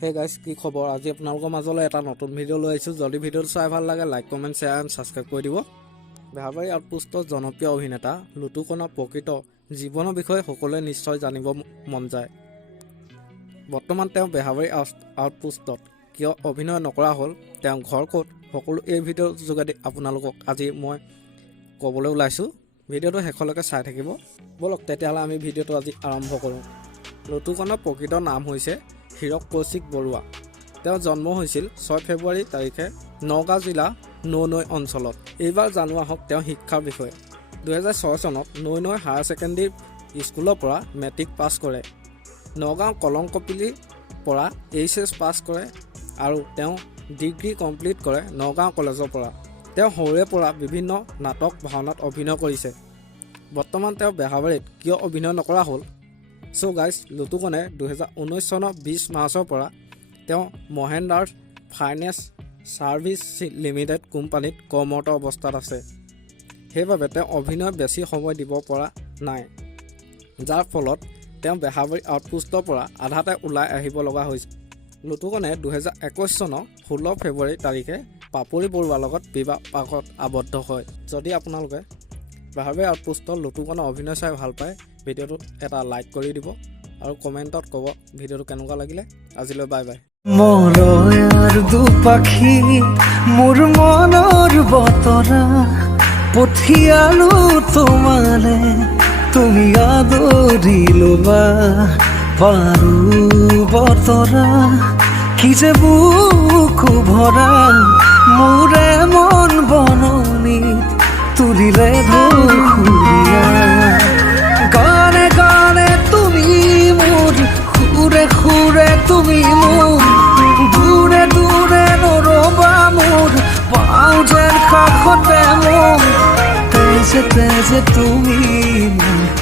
Hey guys, কি খবৰ? আজি আপোনালোকৰ মাজলৈ এটা নতুন ভিডিঅ' লৈ আহিছোঁ। যদি ভিডিঅ'টো চাই ভাল লাগে like comment share and subscribe কৰি দিব। বেহাৰবাৰী আউটপোষ্টৰ জনপ্ৰিয় অভিনেতা লুটুকণৰ প্ৰকৃত জীৱনৰ বিষয়ে সকলোৱে নিশ্চয় জানিব মন যায়। বৰ্তমান তেওঁ বেহাৰবাৰী আউটপোষ্টত কিয় অভিনয় নকৰা হ'ল, তেওঁ ঘৰ ক'ত, সকলো এই ভিডিঅ'ৰ যোগেদি আপোনালোকক আজি মই ক'বলৈ ওলাইছোঁ। ভিডিঅ'টো শেষলৈকে চাই থাকিব। ব'লক তেতিয়াহ'লে আমি ভিডিঅ'টো আজি আৰম্ভ কৰোঁ। লুটুকণৰ প্ৰকৃত নাম হৈছে হীৰক কৌশিক বৰুৱা। তেওঁৰ জন্ম হৈছিল 6 ফেব্ৰুৱাৰী তাৰিখে নগাঁও জিলা নৈ অঞ্চলত। এইবাৰ জানোৱা হওক তেওঁ শিক্ষাৰ বিষয়ে। 2006 চনত নৈ হায়াৰ ছেকেণ্ডেৰী স্কুলৰ পৰা মেট্ৰিক পাছ কৰে। নগাঁও কলংকপিলিৰ পৰা HS পাছ কৰে আৰু তেওঁ ডিগ্ৰী কমপ্লিট কৰে নগাঁও কলেজৰ পৰা। তেওঁ সৰুৰে পৰা বিভিন্ন নাটক ভাওনাত অভিনয় কৰিছে। বৰ্তমান তেওঁ বেহাৰবাৰীত কিয় অভিনয় নকৰা হ'ল? চ' গাইজ, লুটুকণে 2019 চনৰ 20 মাৰ্চৰ পৰা তেওঁ মহেন্দ্ৰাৰ ফাইনেন্স ছাৰ্ভিচ লিমিটেড কোম্পানীত কৰ্মৰত অৱস্থাত আছে। সেইবাবে তেওঁ অভিনয় বেছি সময় দিব পৰা নাই, যাৰ ফলত তেওঁ বেহাৰবাৰী আউটপোষ্টৰ পৰা আধাতে ওলাই আহিব লগা হৈছে। লুটুকণে 2021 চনৰ 16 ফেব্ৰুৱাৰী তাৰিখে পাপৰি বৰুৱাৰ লগত বিবাহ পাশত আবদ্ধ হয়। যদি আপোনালোকে বেহাৰবাৰী আউটপোষ্টৰ লুটুকণৰ অভিনয় চাই ভাল পায়, ভিডিঅ'টোত এটা লাইক কৰি দিব আৰু কমেণ্টত ক'ব ভিডিঅ'টো কেনেকুৱা লাগিলে। আজিলৈ বাই বাই। মৰয়াৰ দুপাখি মোৰ মনৰ বতৰা পঠিয়ালো তোমালে, তুমি আদৰি ল'বা পাৰো বতৰা। কি যে বুকু ভৰা মোৰে মন বননিত তুলিলে ধুৰীয়া। গানে গানে তুমি মোৰ, সুৰে সুৰে তুমি মোৰ, দূৰে দূৰে নৰবা মোৰ, পাওঁ যেন কাষতে মোৰ, তেজে তেজে তুমি মোৰ।